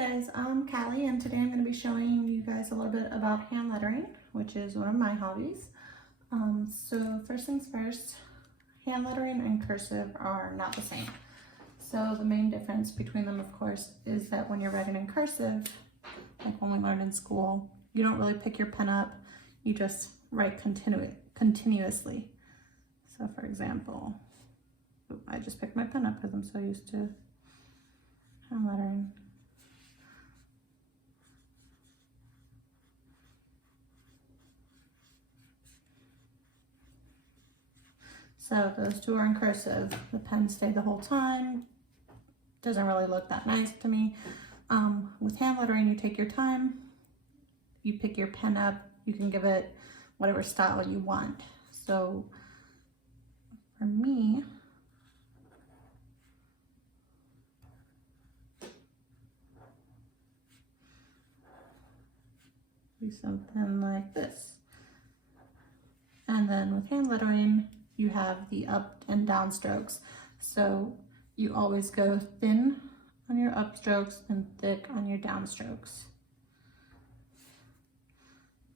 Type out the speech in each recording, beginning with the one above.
guys, I'm Callie and today I'm going to be showing you guys a little bit about hand lettering, which is one of my hobbies. So first things first, hand lettering and cursive are not the same. So the main difference between them, of course, is that when you're writing in cursive, like when we learned in school, you don't really pick your pen up, you just write continuously. So for example, I just picked my pen up because I'm so used to hand lettering. So those two are in cursive. The pen stayed the whole time. Doesn't really look that nice to me. With hand lettering, you take your time, you pick your pen up, you can give it whatever style you want. So for me, do something like this. And then with hand lettering, you have the up and down strokes. So you always go thin on your up strokes and thick on your down strokes.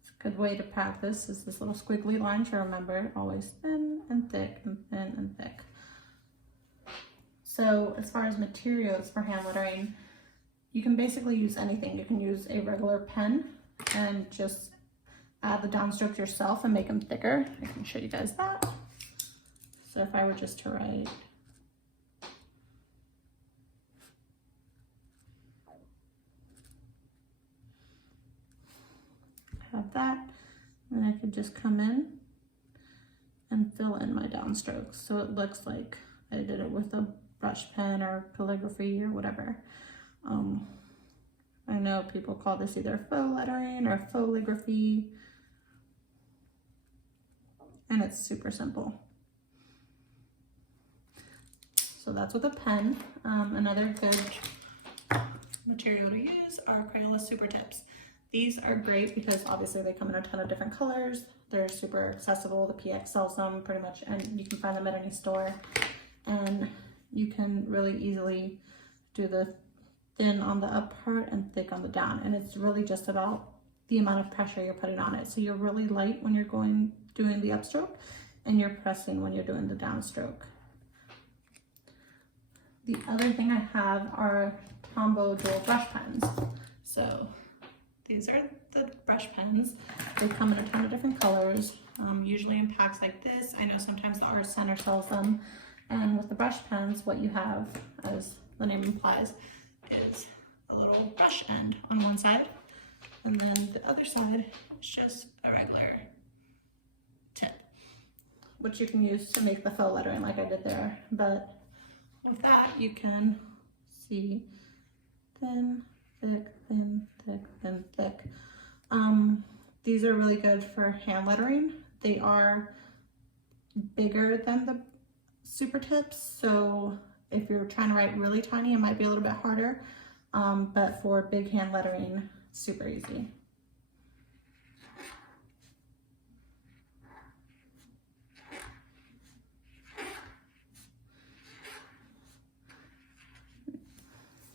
It's a good way to practice is this little squiggly line to remember, always thin and thick and thin and thick. So as far as materials for hand lettering, you can basically use anything. You can use a regular pen and just add the downstrokes yourself and make them thicker. I can show you guys that. So if I were just to write have that, then I could just come in and fill in my downstrokes so it looks like I did it with a brush pen or calligraphy or whatever. I know people call this either faux lettering or faux calligraphy, and it's super simple. So that's with a pen. Another good material to use are Crayola Super Tips. These are great because obviously they come in a ton of different colors. They're super accessible. The PX sells them pretty much, and you can find them at any store. And you can really easily do the thin on the up part and thick on the down. And it's really just about the amount of pressure you're putting on it. So you're really light when you're doing the upstroke, and you're pressing when you're doing the downstroke. The other thing I have are Tombow dual brush pens. So these are the brush pens. They come in a ton of different colors, usually in packs like this. I know sometimes the art center sells them. And with the brush pens, what you have, as the name implies, is a little brush end on one side. And then the other side is just a regular tip, which you can use to make the faux lettering like I did there. But with that, you can see thin, thick, thin, thick, thin, thick. These are really good for hand lettering. They are bigger than the super tips, so if you're trying to write really tiny, it might be a little bit harder, but for big hand lettering, super easy.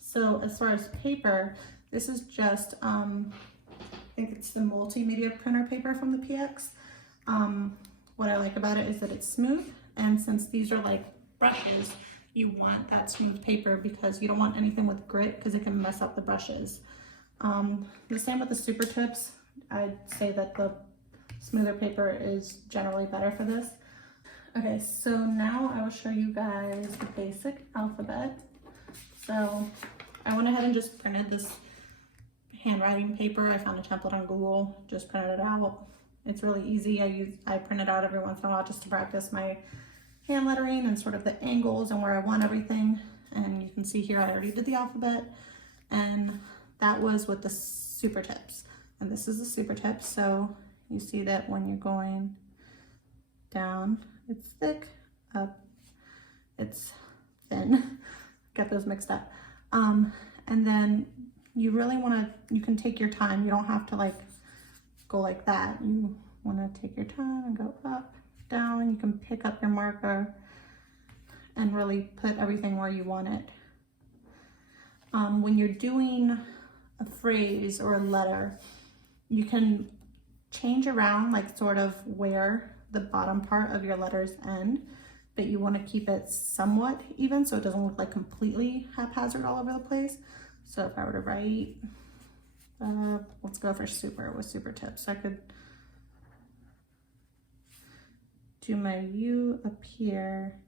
So as far as paper, this is just, I think it's the multimedia printer paper from the PX. What I like about it is that it's smooth, and since these are like brushes, you want that smooth paper because you don't want anything with grit because it can mess up the brushes. The same with the super tips. I'd say that the smoother paper is generally better for this. Okay, so now I will show you guys the basic alphabet. So I went ahead and just printed this handwriting paper. I found a template on Google, just printed it out. It's really easy. I print it out every once in a while just to practice my hand lettering and sort of the angles and where I want everything. And you can see here I already did the alphabet, and that was with the super tips. And this is the super tips. So you see that when you're going down, it's thick, up, it's thin. Get those mixed up. And then you really you can take your time. You don't have to like go like that. You want to take your time and go up, down. You can pick up your marker and really put everything where you want it. when you're doing a phrase or a letter, you can change around like sort of where the bottom part of your letters end, but you want to keep it somewhat even so it doesn't look like completely haphazard all over the place. So if I were to write, let's go for super with super tips. I could do my U up here.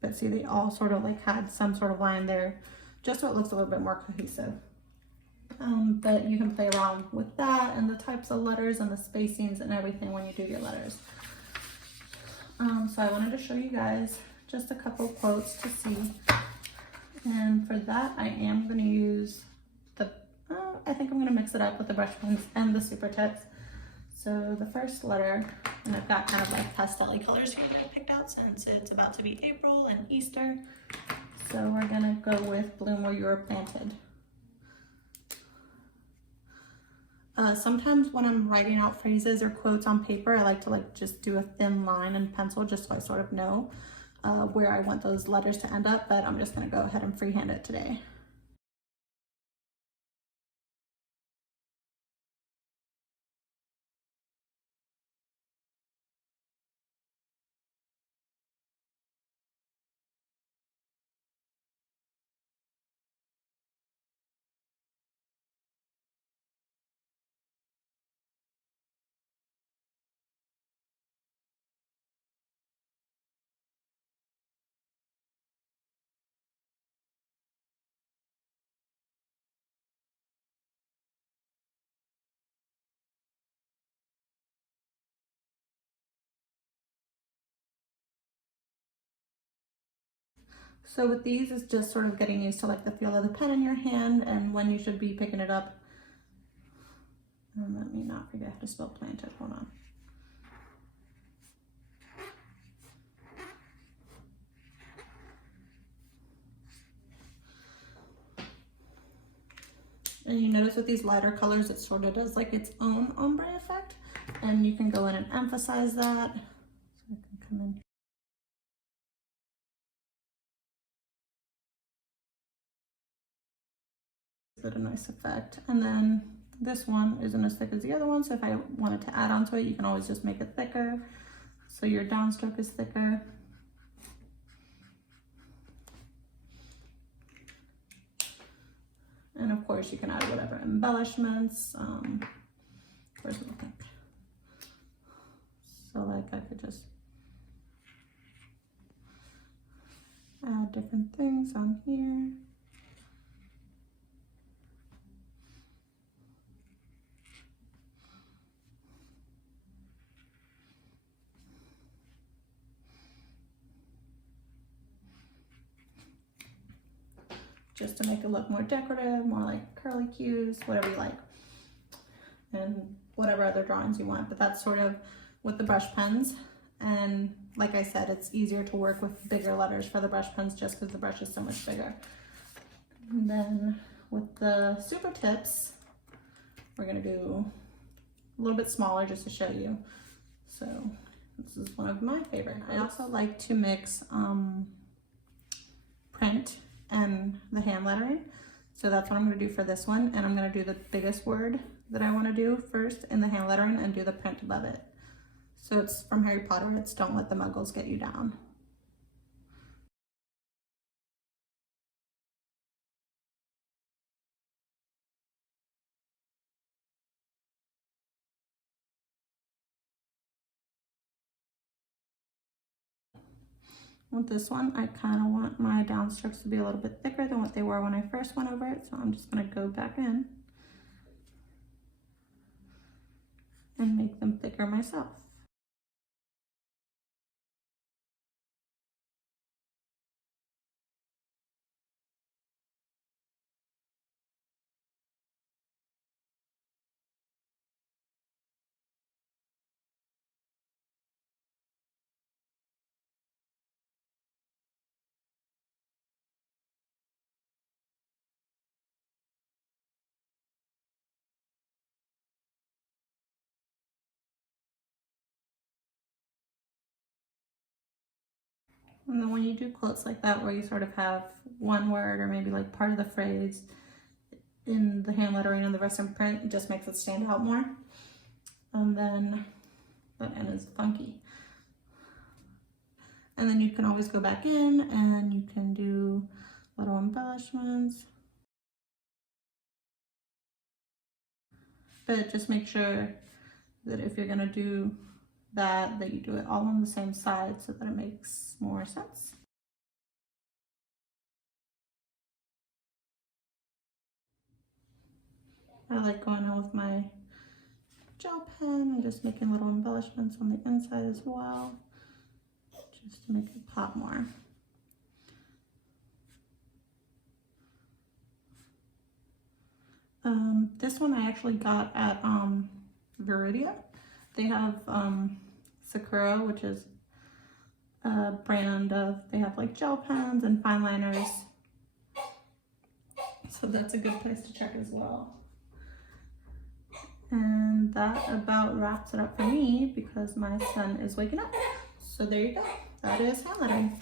But see, they all sort of like had some sort of line there, just so it looks a little bit more cohesive. But you can play around with that and the types of letters and the spacings and everything when you do your letters. So I wanted to show you guys just a couple quotes to see. And for that, I am going to use the, I think I'm going to mix it up with the brush pens and the super tips. So the first letter, and I've got kind of like pastel-y colors here that I picked out since it's about to be April and Easter. So we're gonna go with Bloom Where You Were Planted. Sometimes when I'm writing out phrases or quotes on paper, I like to like just do a thin line and pencil just so I sort of know where I want those letters to end up, but I'm just gonna go ahead and freehand it today. So with these, it's just sort of getting used to like the feel of the pen in your hand and when you should be picking it up. And let me not forget how to spell planted, hold on. And you notice with these lighter colors, it sort of does like its own ombre effect. And you can go in and emphasize that. So I can come in. Give it a nice effect. And then this one isn't as thick as the other one. So if I wanted to add onto it, you can always just make it thicker. So your downstroke is thicker. And of course you can add whatever embellishments. Where's my thing? So like I could just add different things on here. Just to make it look more decorative, more like curly cues, whatever you like. And whatever other drawings you want, but that's sort of with the brush pens. And like I said, it's easier to work with bigger letters for the brush pens just because the brush is so much bigger. And then with the super tips, we're gonna do a little bit smaller just to show you. So this is one of my favorite. I also like to mix print and the hand lettering. So that's what I'm gonna do for this one. And I'm gonna do the biggest word that I wanna do first in the hand lettering and do the print above it. So it's from Harry Potter, it's Don't Let the Muggles Get You Down. With this one, I kind of want my downstrokes to be a little bit thicker than what they were when I first went over it. So I'm just gonna go back in and make them thicker myself. And then when you do quotes like that, where you sort of have one word or maybe like part of the phrase in the hand lettering and the rest in print, it just makes it stand out more. And then the N is funky. And then you can always go back in and you can do little embellishments. But just make sure that if you're gonna do that you do it all on the same side so that it makes more sense. I like going in with my gel pen and just making little embellishments on the inside as well, just to make it pop more. This one I actually got at Viridia. They have Sakura, which is a brand of, they have like gel pens and fine liners. So that's a good place to check as well. And that about wraps it up for me because my son is waking up. So there you go. That is hand lettering.